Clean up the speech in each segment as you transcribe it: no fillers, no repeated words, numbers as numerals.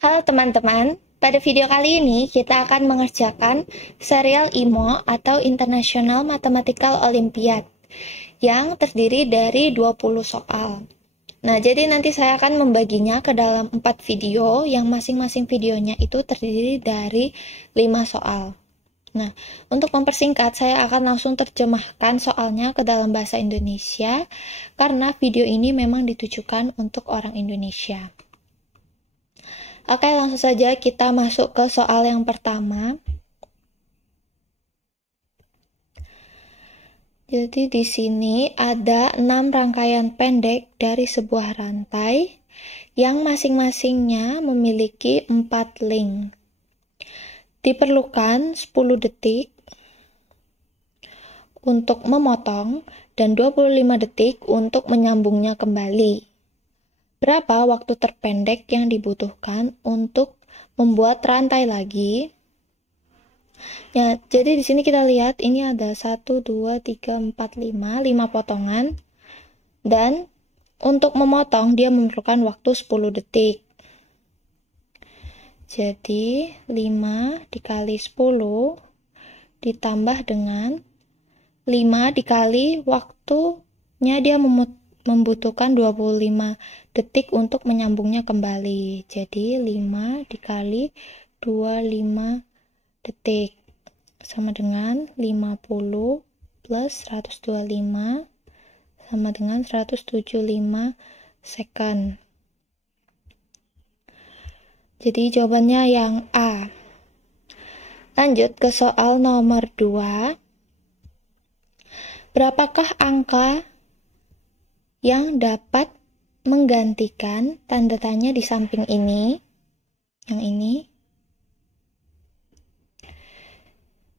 Halo teman-teman, pada video kali ini kita akan mengerjakan serial IMO atau International Mathematical Olympiad yang terdiri dari 20 soal. Nah, jadi nanti saya akan membaginya ke dalam 4 video yang masing-masing videonya itu terdiri dari 5 soal. Nah, untuk mempersingkat, saya akan langsung terjemahkan soalnya ke dalam bahasa Indonesia karena video ini memang ditujukan untuk orang Indonesia. Oke, langsung saja kita masuk ke soal yang pertama. Jadi di sini ada 6 rangkaian pendek dari sebuah rantai yang masing-masingnya memiliki 4 link. Diperlukan 10 detik untuk memotong dan 25 detik untuk menyambungnya kembali. Berapa waktu terpendek yang dibutuhkan untuk membuat rantai lagi? Ya, jadi di sini kita lihat ini ada 1, 2, 3, 4, 5 potongan. Dan untuk memotong dia memerlukan waktu 10 detik. Jadi 5 dikali 10 ditambah dengan 5 dikali waktunya dia membutuhkan 25 detik untuk menyambungnya kembali. Jadi 5 dikali 25 detik sama dengan 50 plus 125 sama dengan 175 second. Jadi jawabannya yang A. Lanjut ke soal nomor 2. Berapakah angka yang dapat menggantikan tanda tanya di samping ini, yang ini,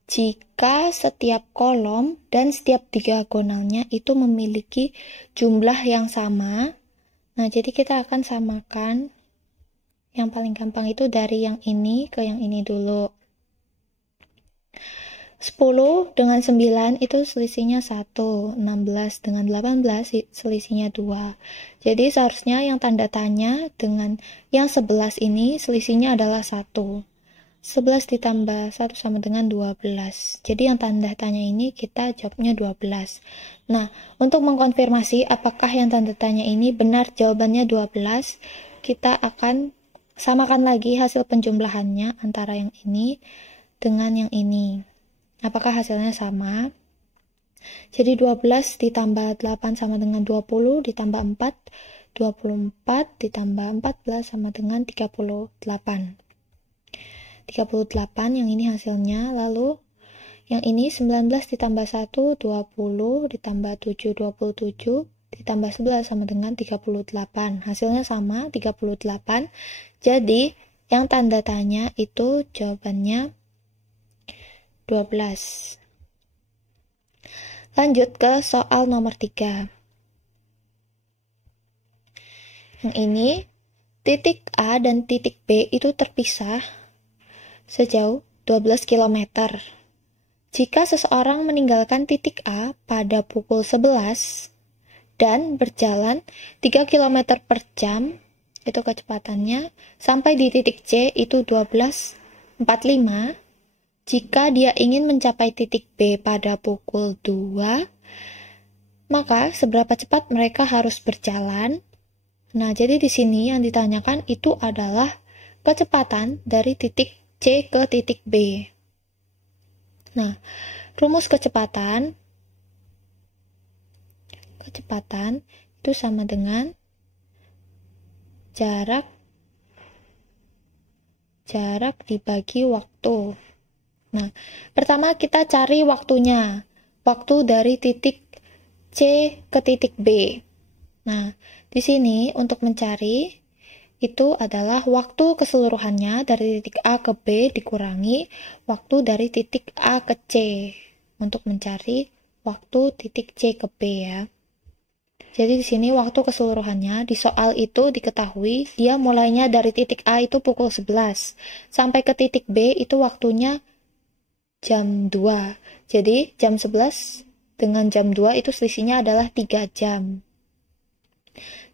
jika setiap kolom dan setiap diagonalnya itu memiliki jumlah yang sama. Nah, jadi kita akan samakan yang paling gampang itu dari yang ini ke yang ini dulu. 10 dengan 9 itu selisihnya 1, 16 dengan 18 selisihnya 2. Jadi seharusnya yang tanda tanya dengan yang 11 ini selisihnya adalah 1. 11 ditambah 1 sama dengan 12. Jadi yang tanda tanya ini kita jawabnya 12. Nah, untuk mengkonfirmasi apakah yang tanda tanya ini benar jawabannya 12, kita akan samakan lagi hasil penjumlahannya antara yang ini dengan yang ini. Apakah hasilnya sama? Jadi 12 ditambah 8 sama dengan 20, ditambah 4, 24, ditambah 14 sama dengan 38. 38 yang ini hasilnya, lalu yang ini 19 ditambah 1, 20, ditambah 7, 27, ditambah 11 sama dengan 38. Hasilnya sama, 38. Jadi yang tanda tanya itu jawabannya 12. Lanjut ke soal nomor 3. Yang ini, titik A dan titik B itu terpisah sejauh 12 km. Jika seseorang meninggalkan titik A pada pukul 11 dan berjalan 3 km per jam, itu kecepatannya, sampai di titik C itu 12.45, jika dia ingin mencapai titik B pada pukul 2, maka seberapa cepat mereka harus berjalan? Nah, jadi di sini yang ditanyakan itu adalah kecepatan dari titik C ke titik B. Nah, rumus kecepatan itu sama dengan jarak dibagi waktu. Nah, pertama kita cari waktunya. Waktu dari titik C ke titik B. Nah, di sini untuk mencari itu adalah waktu keseluruhannya dari titik A ke B dikurangi waktu dari titik A ke C. Untuk mencari waktu titik C ke B ya. Jadi di sini waktu keseluruhannya di soal itu diketahui dia mulainya dari titik A itu pukul 11 sampai ke titik B itu waktunya jam 2. Jadi jam 11 dengan jam 2 itu selisihnya adalah 3 jam.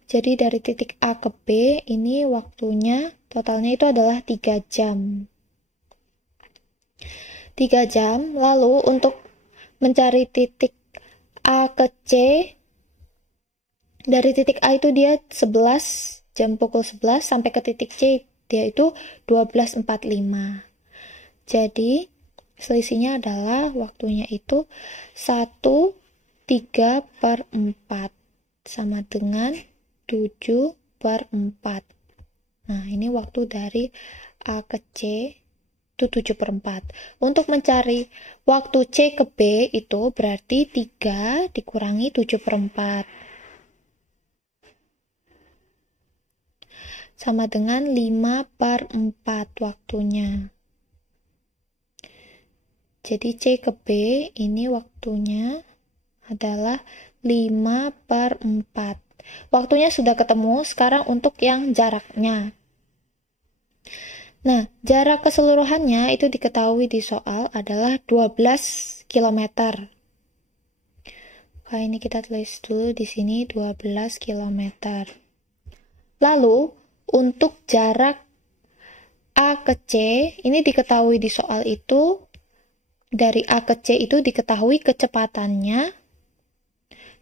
Jadi dari titik A ke B ini waktunya totalnya itu adalah 3 jam. 3 jam. Lalu untuk mencari titik A ke C, dari titik A itu dia 11, jam pukul 11, sampai ke titik C dia itu 12.45. Jadi selisihnya adalah waktunya itu 1/3/4 sama dengan 7/4. Nah, ini waktu dari A ke C itu 7/4. Untuk mencari waktu C ke B itu berarti 3 dikurangi 7/4. Sama dengan 5/4 waktunya. Jadi C ke B ini waktunya adalah 5/4. Waktunya sudah ketemu, sekarang untuk yang jaraknya. Nah, jarak keseluruhannya itu diketahui di soal adalah 12 km. Oke, ini kita tulis dulu di sini 12 km. Lalu, untuk jarak A ke C, ini diketahui di soal itu, dari A ke C itu diketahui kecepatannya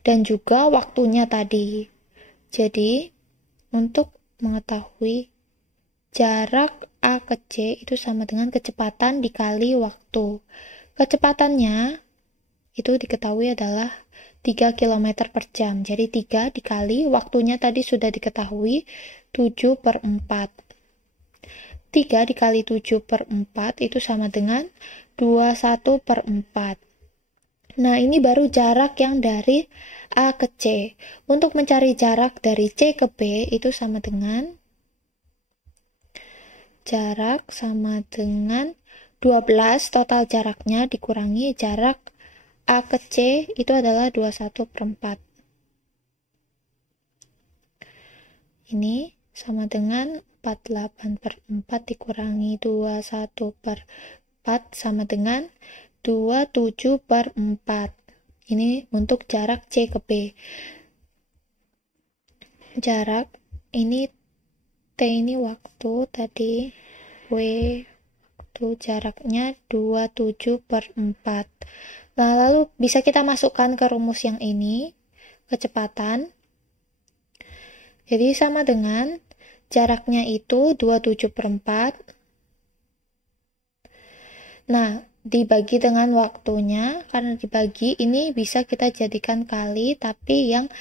dan juga waktunya tadi. Jadi, untuk mengetahui jarak A ke C itu sama dengan kecepatan dikali waktu. Kecepatannya itu diketahui adalah 3 km per jam. Jadi 3 dikali waktunya tadi sudah diketahui 7/4. 3 dikali 7/4 itu sama dengan 21/4. Nah, ini baru jarak yang dari A ke C. Untuk mencari jarak dari C ke B itu sama dengan jarak sama dengan 12 total jaraknya dikurangi jarak A ke C itu adalah 21/4. Ini sama dengan 48/4 dikurangi 21/4 sama dengan 27/4. Ini untuk jarak C ke B. Jarak ini T ini waktu tadi, W waktu, jaraknya 27/4. Nah, lalu bisa kita masukkan ke rumus yang ini, kecepatan. Jadi sama dengan jaraknya itu 27/4. Nah, dibagi dengan waktunya, karena dibagi ini bisa kita jadikan kali, tapi yang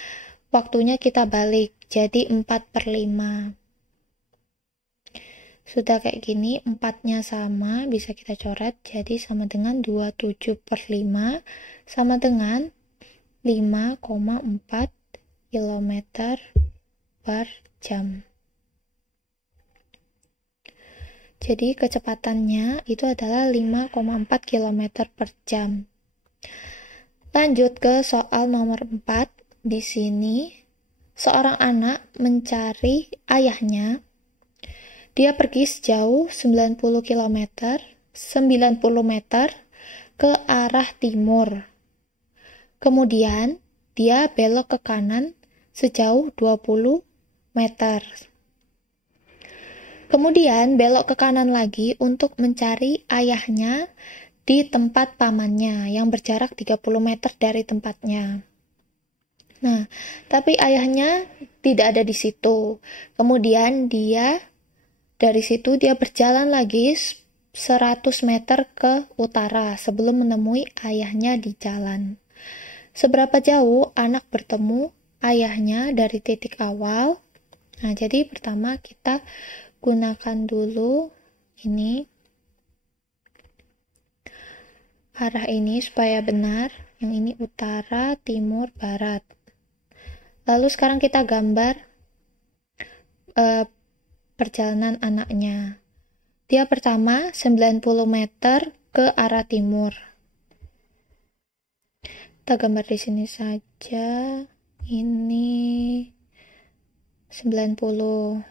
waktunya kita balik, jadi 4/5. Sudah kayak gini, 4-nya sama, bisa kita coret, jadi sama dengan 27/5, sama dengan 5,4 km per jam. Jadi kecepatannya itu adalah 5,4 km per jam. Lanjut ke soal nomor 4. Di sini, seorang anak mencari ayahnya. Dia pergi sejauh 90 meter ke arah timur. Kemudian, dia belok ke kanan sejauh 20 meter. Kemudian belok ke kanan lagi untuk mencari ayahnya di tempat pamannya yang berjarak 30 meter dari tempatnya. Nah, tapi ayahnya tidak ada di situ. Kemudian dari situ dia berjalan lagi 100 meter ke utara sebelum menemui ayahnya di jalan. Seberapa jauh anak bertemu ayahnya dari titik awal? Nah, jadi pertama kita gunakan dulu ini arah ini supaya benar, yang ini utara, timur, barat. Lalu sekarang kita gambar perjalanan anaknya. Dia pertama 90 meter ke arah timur. Kita gambar di sini saja. Ini 90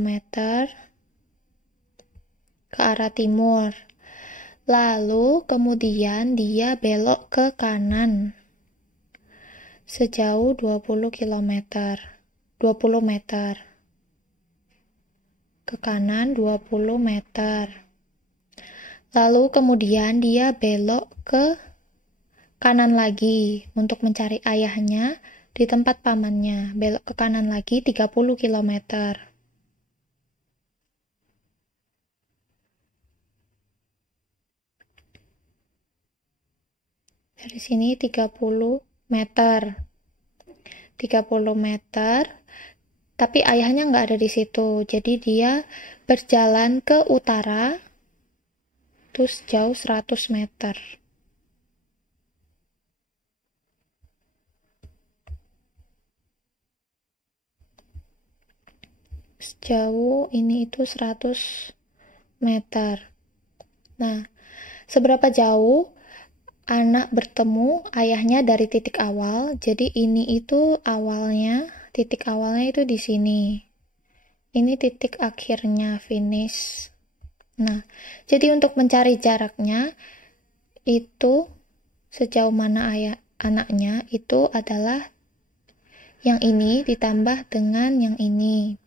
meter ke arah timur. Lalu kemudian dia belok ke kanan. sejauh 20 km. 20 meter. Ke kanan 20 meter. Lalu kemudian dia belok ke kanan lagi untuk mencari ayahnya di tempat pamannya. Belok ke kanan lagi 30 km. Dari sini 30 meter. 30 meter. Tapi ayahnya nggak ada di situ. Jadi dia berjalan ke utara. Terus jauh 100 meter. Sejauh ini itu 100 meter. Nah, seberapa jauh anak bertemu ayahnya dari titik awal? Jadi ini itu awalnya, titik awalnya itu di sini. Ini titik akhirnya, finish. Nah, jadi untuk mencari jaraknya, itu sejauh mana anaknya, itu adalah yang ini ditambah dengan yang ini.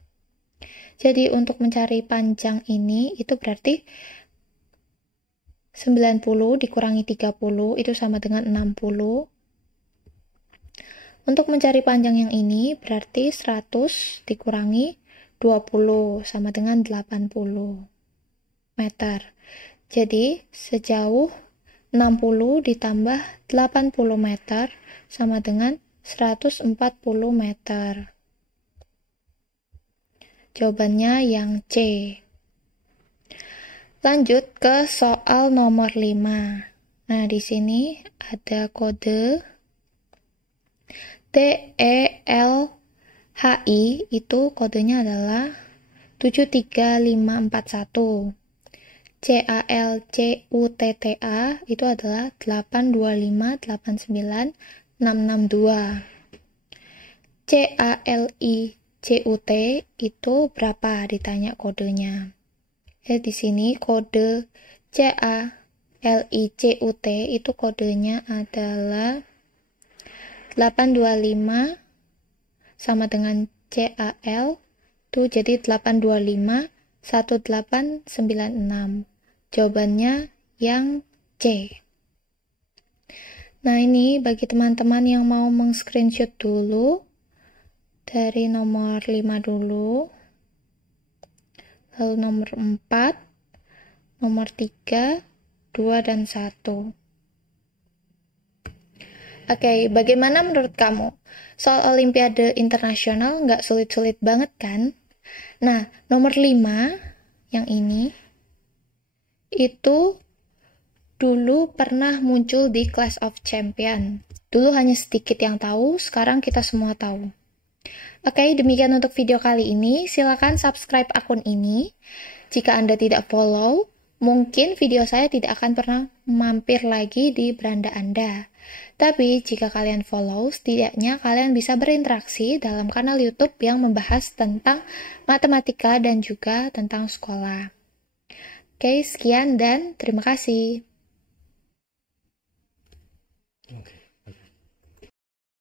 Jadi untuk mencari panjang ini, itu berarti 90 dikurangi 30, itu sama dengan 60. Untuk mencari panjang yang ini, berarti 100 dikurangi 20, sama dengan 80 meter. Jadi, sejauh 60 ditambah 80 meter, sama dengan 140 meter. Jawabannya yang C. Lanjut ke soal nomor 5. Nah, di sini ada kode TELHI, itu kodenya adalah 73541. CALCUTTA itu adalah 825896662. CALICUT itu berapa ditanya kodenya. Di sini kode CALICUT itu kodenya adalah 825 sama dengan CAL itu jadi 825 1896. Jawabannya yang C. Nah, ini bagi teman-teman yang mau meng-screenshot dulu dari nomor 5 dulu. Lalu nomor 4, nomor 3, 2, dan 1. Oke, bagaimana menurut kamu? Soal Olimpiade Internasional nggak sulit-sulit banget kan? Nah, nomor 5, yang ini, itu dulu pernah muncul di Clash of Champion. Dulu hanya sedikit yang tahu, sekarang kita semua tahu. Oke, demikian untuk video kali ini. Silakan subscribe akun ini. Jika Anda tidak follow, mungkin video saya tidak akan pernah mampir lagi di beranda Anda. Tapi jika kalian follow, setidaknya kalian bisa berinteraksi dalam kanal YouTube yang membahas tentang matematika dan juga tentang sekolah. Oke, sekian dan terima kasih.